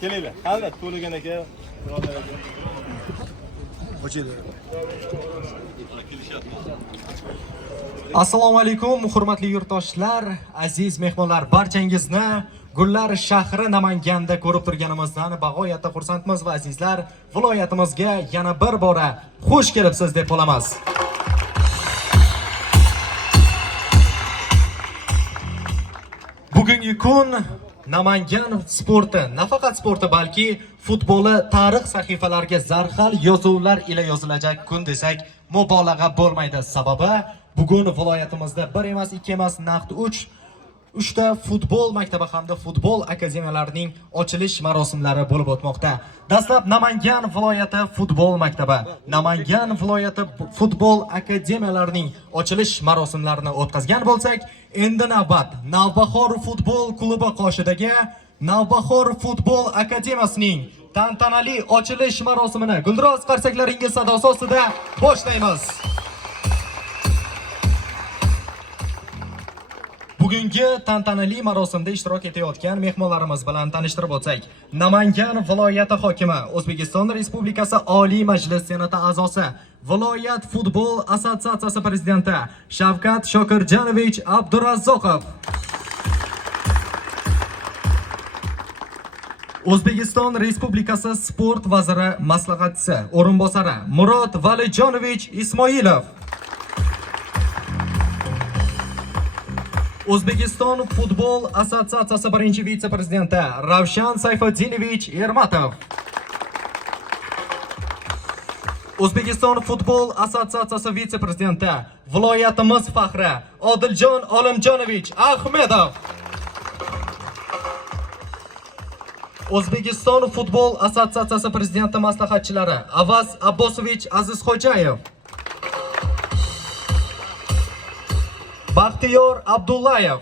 Kelinglar. Hali to'lagan aka. Assalomu alaykum, hurmatli yurtdoshlar, aziz mehmonlar, barchangizni Gullar shahri Namanganda ko'rib turganimizdan bag'oyatda xursandmiz va azizlar, viloyatimizga yana bir bora xush kelibsiz deb qolamiz. Bugungi kun Namangan sporti, nafaqat sporti, balki futboli tarix sahifalariga zarhal yozuvlar ila yozilajak kun desak mubolag'a bo'lmaydi. Sababi bugun viloyatimizda 1 emas, 2 emas, naqd 3 ta futbol maktabi hamda futbol akademiyalarining ochilish marosimlari bo'lib o'tmoqda. Dastlab Namangan viloyati futbol maktabi, Namangan viloyati futbol akademiyalarining ochilish marosimlarini o'tkazgan bo'lsak, endi navbat Navbahor futbol klubi qoshidagi Navbahor futbol akademiyasining tantanali ochilish marosimini guldiroz qarsaklaringiz sadosi ostida boshlaymiz. Bugungi tantanali marosimda ishtirok etayotgan mehmonlarimiz bilan tanishtirib o'tsak, Namangan viloyati hokimi, O'zbekiston Respublikasi Oliy Majlis Senati a'zosi, viloyat futbol assotsiatsiyasi prezidenti Shavkat Shokirjonovich Abdurazzoqov, O'zbekiston Respublikasi sport vaziri maslahatchisi o'rinbosari Murod Valijonovich Ismoilov, O'zbekiston futbol assotsiatsiyasi birinchi vitse-prezidenti Ravshan Sayfuddinovich Ermatov, O'zbekiston futbol assotsiatsiyasi vitse-prezidenti viloyatimiz faxri Odiljon Olimjonovich Ahmedov, O'zbekiston futbol assotsiatsiyasi prezidenti maslahatchilari Avaz Abbosovich Azizxo'jayev, Baxtiyor Abdullayev,